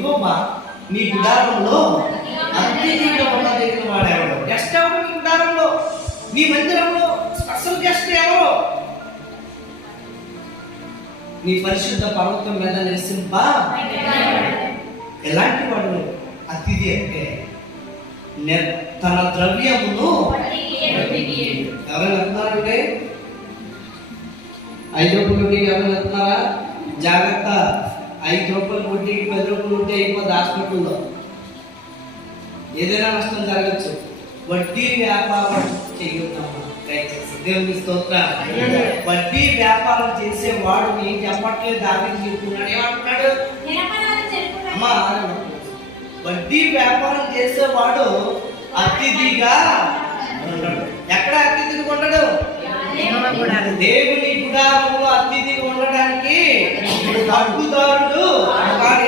యెహోవా నీ గుడారంలో అతిథిగా ఉన్న దగ్గర వాడేవాడు. గెస్ట్ ఎవరు నీ గుడారంలో? నీ మందిరంలో స్పెషల్ గెస్ట్ ఎవరు? నీ పరిశుద్ధ పర్వతం మీద నివసింప ఎలాంటి వాడు అతిథి అంటే తన ద్రవ్యమును ఎవరైనా వెళ్తున్నారంటే 5 రూపాయలు వడ్డీకి ఎవరైనా వెళ్తున్నారా? జాగ్రత్త, 5 రూపాయలు వడ్డీకి 10 రూపాయలు ఉంటే అయిపోతుంది. హాస్పిటల్లో ఏదైనా నష్టం జరగచ్చు. వడ్డీ వ్యాపారం చేయొద్దమ్మా దయచేసి. దేవుని స్తోత్రం. వడ్డీ వ్యాపారం చేసే వాడు నేను చెప్పట్లేదు, దాన్ని చెప్తున్నాడు. ఏమంటున్నాడు అమ్మా? వడ్డీ వ్యాపారం చేసేవాడు అతిథిగా ఉన్నాడు. ఎక్కడ అతిథిగా ఉండడు? దేవుని గుడారంలో అతిథిగా ఉండడానికి అడ్డుదారుడు వాడు